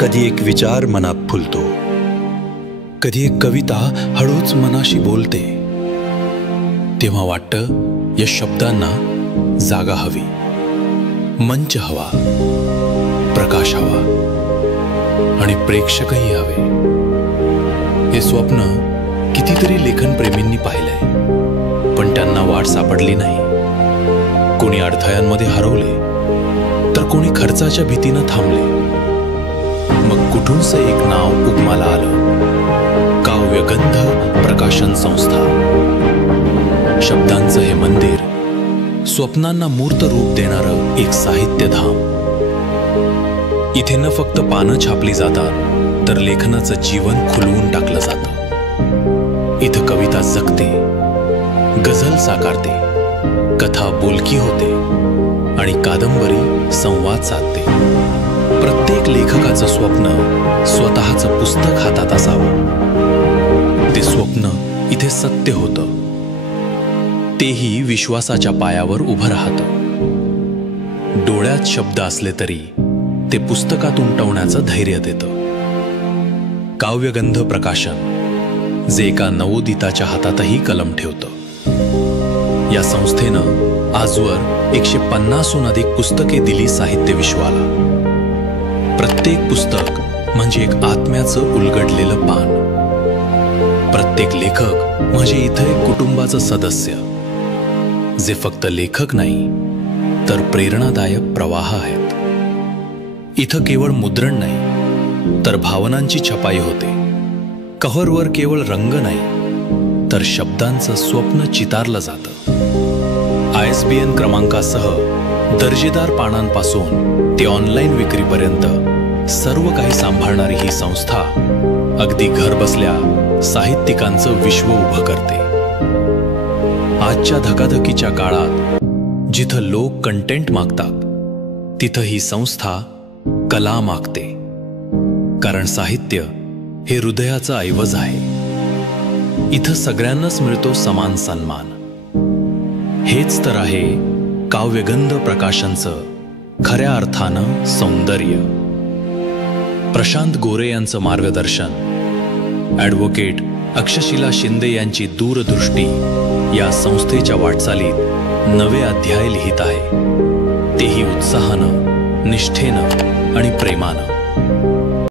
कधी एक विचार मनात फुलतो, कधी एक कविता हळूच मनाशी बोलते। तेव्हा वाटतं या शब्दांना जागा हवी, मंच हवा, प्रकाश हवा आणि प्रेक्षकही हवे। हे स्वप्न कितीतरी लेखनप्रेमींनी पाहिलंय, पण त्यांना वाट सापडली नाही। कोणी अडथळ्यांमध्ये हरवले, तर कोणी खर्चाच्या भीतीनं थांबले। मग कुठूनच एक नाव उगमाला आलं, काव्यगंध प्रकाशन संस्था। शब्दांचं हे मंदिर, स्वप्नांना मूर्त रूप देणारं एक साहित्यधाम। इथे न फक्त पानं छापली जातात, तर लेखनाचं जीवन खुलवून टाकलं जातं। इथं कविता जगते, गझल साकारते, कथा बोलकी होते आणि कादंबरी संवाद साधते। प्रत्येक लेखकाचं स्वप्न स्वतःचं पुस्तक हातात असावं। ते स्वप्न इथे सत्य होतं, तेही विश्वासाच्या पायावर उभं राहतं। डोळ्यात शब्द असले तरी ते पुस्तकात उमटवण्याचं धैर्य देतं। काव्यगंध प्रकाशन, जे एका नवोदिताच्या हातातही कलम ठेवतं। या संस्थेनं आजवर 150हून अधिक पुस्तके दिली साहित्य विश्वाला। प्रत्येक पुस्तक म्हणजे एक आत्म्याचं उलगडलेलं पान। प्रत्येक लेखक म्हणजे इथं एक कुटुंबाचं सदस्य, जे फक्त लेखक नाही तर प्रेरणादायक प्रवाह आहेत। इथं केवळ मुद्रण नाही, तर भावनांची छपाई होते। कव्हरवर केवळ रंग नाही, तर शब्दांचं स्वप्न चितारलं जातं। ISBN क्रमांकासह दर्जेदार पानांपासून ते ऑनलाईन विक्रीपर्यंत सर्व काही सांभाळणारी ही संस्था अगदी घर बसल्या साहित्यिकांचं विश्व उभं करते। आजच्या धकाधकीच्या काळात जिथं लोक कंटेंट मागतात, तिथं ही संस्था कला मागते। कारण साहित्य हे हृदयाचं ऐवज आहे। इथं सगळ्यांनाच मिळतो समान सन्मान। हेच तर आहे काव्यगंध प्रकाशनचं खऱ्या अर्थानं सौंदर्य। प्रशांत गोरे यांचं मार्गदर्शन, ॲडव्होकेट अक्षशिला शिंदे यांची दूरदृष्टी या संस्थेच्या वाटचालीत नवे अध्याय लिहित आहे, तेही उत्साहानं, निष्ठेनं आणि प्रेमानं।